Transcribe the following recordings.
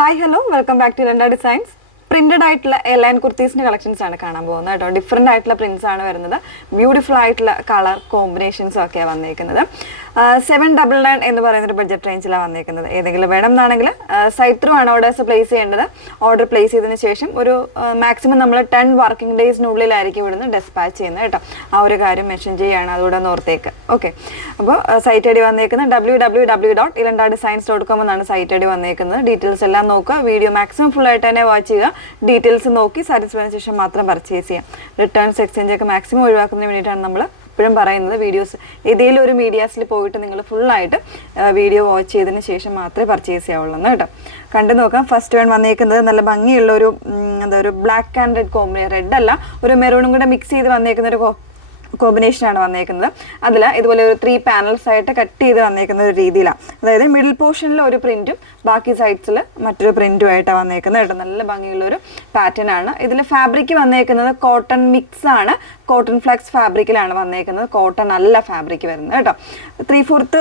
Hi, hello, welcome back to Lenda Designs. Printed ആയിട്ടുള്ള A-line കുർത്തീസിന്റെ collections ആണ് കാണാൻ പോകുന്നത് കേട്ടോ. ഡിഫറെന്റ് ആയിട്ടുള്ള പ്രിന്റ്സ് ആണ് വരുന്നത്. ബ്യൂട്ടിഫുൾ ആയിട്ടുള്ള കളർ കോമ്പിനേഷൻസ് ഒക്കെയാണ് വന്നിരിക്കുന്നത്. 799 എന്ന് പറയുന്ന ഒരു ബഡ്ജറ്റ് റേഞ്ചിലാണ് വന്നിരിക്കുന്നത്. ഏതെങ്കിലും വേണം എന്നാണെങ്കിൽ സൈറ്റ് ത്രൂ ആണ് ഓർഡേഴ്സ് പ്ലേസ് ചെയ്യേണ്ടത്. ഓർഡർ പ്ലേസ് ചെയ്തതിന് ശേഷം ഒരു മാക്സിമം നമ്മൾ 10 വർക്കിംഗ് ഡേയ്സിനുള്ളിലായിരിക്കും ഇവിടുന്ന് ഡെസ്പാച്ച് ചെയ്യുന്നത് കേട്ടോ. ആ ഒരു കാര്യം മെൻഷൻ ചെയ്യുകയാണ്, അതുകൂടെ ഓർത്തേക്ക്. ഓക്കെ, അപ്പോൾ സൈറ്റ് ഐ ഡി വന്നേക്കുന്നത് www.ilandadesigns.com എന്നാണ് സൈറ്റ് ഐ ഡി വന്നേക്കുന്നത്. ഡീറ്റെയിൽസ് എല്ലാം നോക്കുക. വീഡിയോ മാക്സിമം ഫുൾ ആയിട്ട് തന്നെ വാച്ച് ചെയ്യുക. ഡീറ്റെയിൽസ് നോക്കി സാറ്റിസ്ഫൈ ആയതിനു ശേഷം മാത്രം പർച്ചേസ് ചെയ്യാം. റിട്ടേൺസ് എക്സ്ചേഞ്ച് ഒക്കെ മാക്സിമം ഒഴിവാക്കുന്നതിന് വേണ്ടിയിട്ടാണ് നമ്മൾ എപ്പോഴും പറയുന്നത്. വീഡിയോസ് ഏതെങ്കിലും ഒരു മീഡിയാസിൽ പോയിട്ട് നിങ്ങൾ ഫുള്ളായിട്ട് വീഡിയോ വാച്ച് ചെയ്തതിന് ശേഷം മാത്രമേ പർച്ചേസ് ചെയ്യാവുള്ളൂ കേട്ടോ. കണ്ടു നോക്കാം. ഫസ്റ്റ് വൺ വന്നേക്കുന്നത് നല്ല ഭംഗിയുള്ള ഒരു ഒരു black and red combination, red അല്ല, ഒരു മെറൂണും കൂടെ മിക്സ് ചെയ്ത് വന്നേക്കുന്ന ഒരു കോമ്പിനേഷനാണ് വന്നേക്കുന്നത്. അതിൽ ഇതുപോലെ ഒരു 3 പാനൽസ് ആയിട്ട് കട്ട് ചെയ്ത് വന്നേക്കുന്ന ഒരു രീതിയിലാണ്. അതായത് മിഡിൽ പോർഷനിൽ ഒരു പ്രിന്റും ബാക്കി സൈഡ്സിൽ മറ്റൊരു പ്രിന്റും ആയിട്ടാണ് വന്നേക്കുന്നത് കേട്ടോ. നല്ല ഭംഗിയുള്ളൊരു പാറ്റേൺ ആണ്. ഇതിൽ ഫാബ്രിക് വന്നേക്കുന്നത് കോട്ടൺ മിക്സ് ആണ്. കോട്ടൺ ഫ്ലെക്സ് ഫാബ്രിക്കിലാണ് വന്നേക്കുന്നത്. കോട്ടൺ അല്ല ഫാബ്രിക് വരുന്നത് കേട്ടോ. 3/4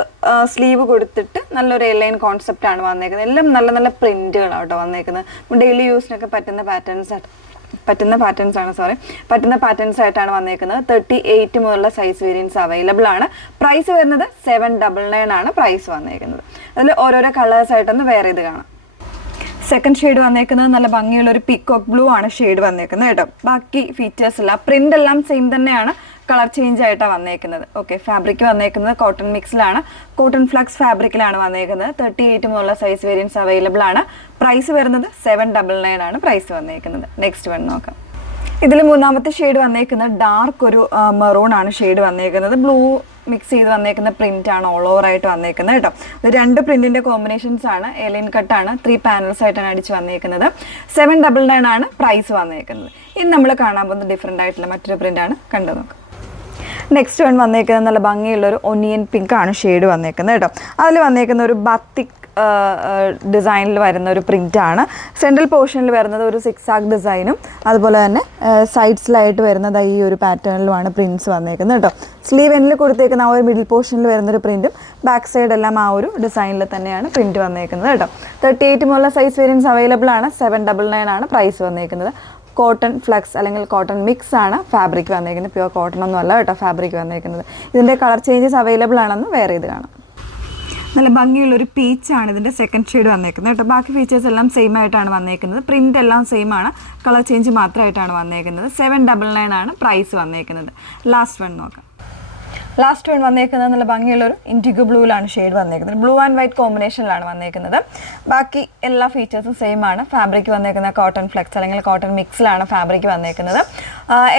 സ്ലീവ് കൊടുത്തിട്ട് നല്ലൊരു എലൈൻ കോൺസെപ്റ്റ് ആണ് വന്നേക്കുന്നത്. എല്ലാം നല്ല നല്ല പ്രിന്റുകളാണ് കേട്ടോ വന്നേക്കുന്നത്. ഡെയിലി യൂസിനൊക്കെ പറ്റുന്ന പാറ്റേൺസ് ആയിട്ടാണ് വന്നേക്കുന്നത്. 38 മുതലുള്ള സൈസ് വേരിയൻസ് അവൈലബിൾ ആണ്. പ്രൈസ് വരുന്നത് 799 ആണ് പ്രൈസ് വന്നേക്കുന്നത്. അതിൽ ഓരോരോ കളേഴ്സ് ആയിട്ടൊന്ന് വേറെ ഇത് കാണാം. സെക്കൻഡ് ഷെയ്ഡ് വന്നേക്കുന്നത് നല്ല ഭംഗിയുള്ള ഒരു പീകോക്ക് ബ്ലൂ ആണ് ഷെയ്ഡ് വന്നേക്കുന്നത് കേട്ടോ. ബാക്കി ഫീച്ചേഴ്സ് ഇല്ല, പ്രിന്റ് എല്ലാം സെയിം തന്നെയാണ്, കളർ ചേഞ്ച് ആയിട്ടാണ് വന്നേക്കുന്നത്. ഓക്കെ, ഫാബ്രിക് വന്നേക്കുന്നത് കോട്ടൺ മിക്സിലാണ്, കോട്ടൺ ഫ്ലക്സ് ഫാബ്രിക്കിലാണ് വന്നേക്കുന്നത്. 38 മുതലുള്ള സൈസ് വേരിയൻസ് അവൈലബിൾ ആണ്. പ്രൈസ് വരുന്നത് 799 ആണ് പ്രൈസ് വന്നേക്കുന്നത്. നെക്സ്റ്റ് വൺ നോക്കാം. ഇതിൽ മൂന്നാമത്തെ ഷെയ്ഡ് വന്നേക്കുന്നത് ഡാർക്ക് ഒരു മെറൂൺ ആണ് ഷെയ്ഡ് വന്നേക്കുന്നത്. ബ്ലൂ മിക്സ് ചെയ്ത് വന്നേക്കുന്ന പ്രിന്റ് ആണ് ഓൾ ഓവർ ആയിട്ട് വന്നേക്കുന്നത് കേട്ടോ. ഇത് 2 പ്രിന്റിന്റെ കോമ്പിനേഷൻസ് ആണ്. എലൈൻ കട്ടാണ്. 3 പാനൽസ് ആയിട്ടാണ് അടിച്ച് വന്നേക്കുന്നത്. 799 ആണ് പ്രൈസ് വന്നേക്കുന്നത്. ഇനി നമ്മൾ കാണാൻ പോകുന്ന ഡിഫറെന്റ് ആയിട്ടുള്ള മറ്റൊരു പ്രിന്റ് ആണ്. കണ്ടു നോക്കാം. നെക്സ്റ്റ് വൺ വന്നേക്കുന്നത് നല്ല ഭംഗിയുള്ളൊരു ഒനിയൻ പിങ്ക് ആണ് ഷെയ്ഡ് വന്നേക്കുന്നത് കേട്ടോ. അതിൽ വന്നേക്കുന്ന ഒരു ബാത്തിക് ഡിസൈനിൽ വരുന്ന ഒരു പ്രിന്റ് ആണ്. സെൻട്രൽ പോർഷനിൽ വരുന്നത് ഒരു സിക്സാഗ് ഡിസൈനും അതുപോലെ തന്നെ സൈഡ്സിലായിട്ട് വരുന്നത് ഈ ഒരു പാറ്റേണിലുമാണ് പ്രിന്റ്സ് വന്നേക്കുന്നത് കേട്ടോ. സ്ലീവ് എൻഡിൽ കൊടുത്തേക്കുന്ന ആ ഒരു മിഡിൽ പോർഷനിൽ വരുന്നൊരു പ്രിന്റും ബാക്ക് സൈഡ് എല്ലാം ആ ഒരു ഡിസൈനിൽ തന്നെയാണ് പ്രിന്റ് വന്നേക്കുന്നത് കേട്ടോ. 38 മുതലുള്ള സൈസ് വേരിയൻസ് അവൈലബിൾ ആണ്. 799 ആണ് പ്രൈസ് വന്നേക്കുന്നത്. കോട്ടൺ ഫ്ലക്സ് അല്ലെങ്കിൽ കോട്ടൺ മിക്സ് ആണ് ഫാബ്രിക് വന്നേക്കുന്നത്. പ്യുവർ കോട്ടൺ ഒന്നും അല്ല കേട്ടോ ഫാബ്രിക് വന്നേക്കുന്നത്. ഇതിൻ്റെ കളർ ചേഞ്ചസ് അവൈലബിൾ ആണെന്ന് വേറെ ഇത് കാണാം. നല്ല ഭംഗിയുള്ളൊരു പീച്ചാണ് ഇതിൻ്റെ സെക്കൻഡ് ഷെയ്ഡ് വന്നേക്കുന്നത് കേട്ടോ. ബാക്കി ഫീച്ചേഴ്സ് എല്ലാം സെയിം ആയിട്ടാണ് വന്നേക്കുന്നത്. പ്രിൻ്റ് എല്ലാം സെയിം ആണ്, കളർ ചേഞ്ച് മാത്രമായിട്ടാണ് വന്നേക്കുന്നത്. 799 ആണ് പ്രൈസ് വന്നേക്കുന്നത്. ലാസ്റ്റ് വൺ നോക്കാം. ലാസ്റ്റ് വൺ വന്നേക്കുന്നത് നല്ല ഭംഗിയുള്ളൊരു ഇൻഡിഗോ ബ്ലൂവിലാണ് ഷെയ്ഡ് വന്നേക്കുന്നത്. ബ്ലൂ ആൻഡ് വൈറ്റ് കോമ്പിനേഷനിലാണ് വന്നേക്കുന്നത്. ബാക്കി എല്ലാ ഫീച്ചേഴ്സും സെയിം ആണ്. ഫാബ്രിക് വന്നേക്കുന്ന കോട്ടൺ ഫ്ലെക്സ് അല്ലെങ്കിൽ കോട്ടൺ മിക്സിലാണ് ഫാബ്രിക് വന്നേക്കുന്നത്.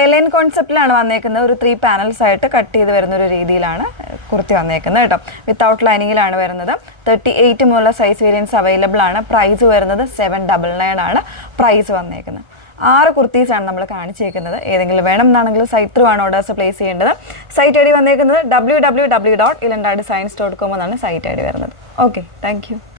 എലൈൻ കോൺസെപ്റ്റിലാണ് വന്നേക്കുന്നത്. ഒരു 3 പാനൽസ് ആയിട്ട് കട്ട് ചെയ്ത് വരുന്ന ഒരു രീതിയിലാണ് കുർത്തി വന്നേക്കുന്നത് കേട്ടോ. വിത്തൗട്ട് ലൈനിങ്ങിലാണ് വരുന്നത്. 38 മുതലുള്ള സൈസ് വേരിയൻസ് അവൈലബിൾ ആണ്. പ്രൈസ് വരുന്നത് 799 ആണ് പ്രൈസ് വന്നേക്കുന്നത്. 6 കുർത്തീസാണ് നമ്മൾ കാണിച്ചേക്കുന്നത്. ഏതെങ്കിലും വേണം എന്നാണെങ്കിൽ സൈറ്റ് ത്രൂ ആണ് ഓർഡേഴ്സ് പ്ലേസ് ചെയ്യേണ്ടത്. സൈറ്റ് ഐ ഡി വന്നേക്കുന്നത് www.ilandadesigns.com എന്നാണ് സൈറ്റ് ഐ ഡി വരുന്നത്. Okay, thank you.